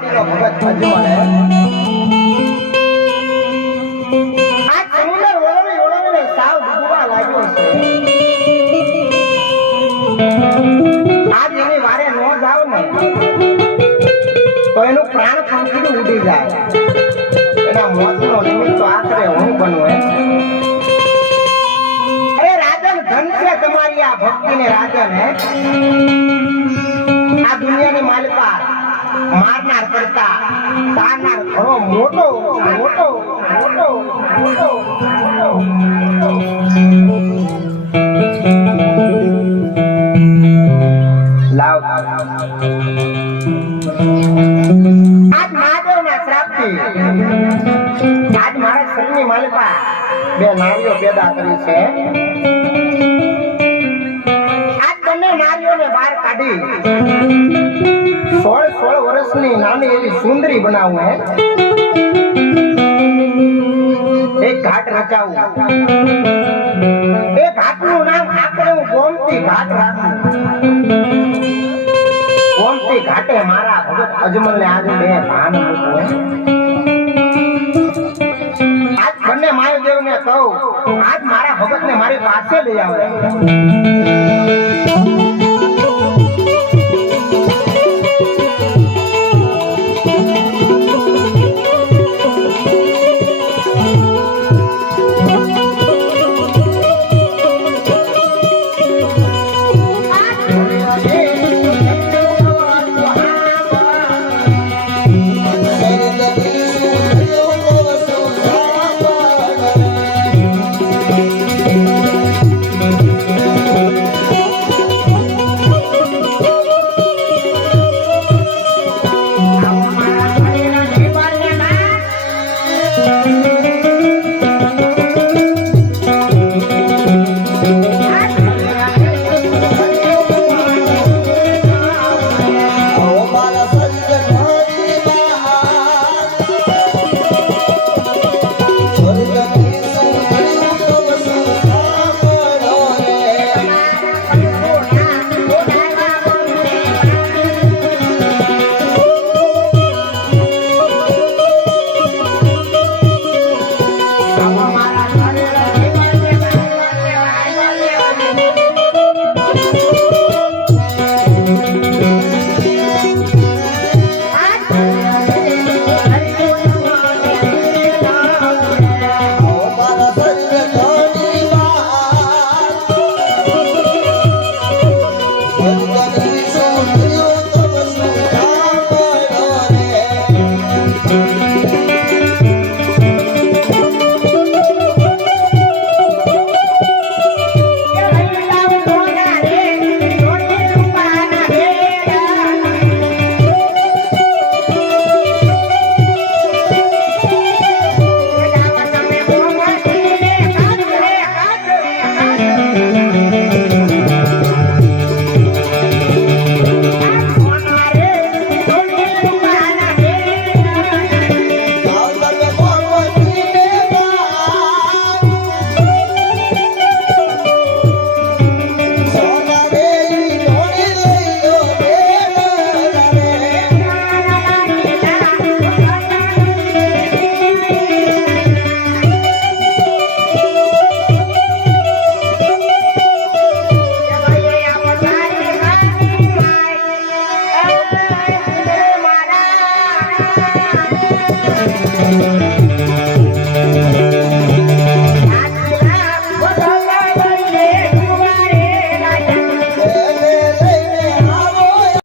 માટીનો ભગત અજમલ આ સમુદ્ર ઓળવી ઓળવીને સાવ ડૂબવા લાગ્યો છે આજ એની વારે ન જાવ ને તો એનું પ્રાણ પંખી ઉડી જાય એના મોતનો નિમિત્ત તો આખરે હું બનવું અરે રાજન ધન છે તમારી આ ભક્તિને રાજન હે આ દુનિયાની માલિકા મારનાર કરતા તારનાર ઘણો મોટો મોટો મોટો મોટો લાવ આજ મહાદેવના શ્રાપથી આજ મારા શરીરની માલિકા બે નારીઓ પેદા કરી છે આજ બંને નારીઓને બહાર કાઢી 16 વર્ષની નાની એવી સુંદરી બનાવું હે એક ઘાટ રચાવું એ ઘાટનું નામ આખરે હું ગોમતી ઘાટ રાખું ગોમતી ઘાટે મારા ભગત અજમલને આજે બે ભાન મૂકવું આજ બંને મહાદેવને કહું આજ મારા ભગતને મારી પાસે લઈ આવે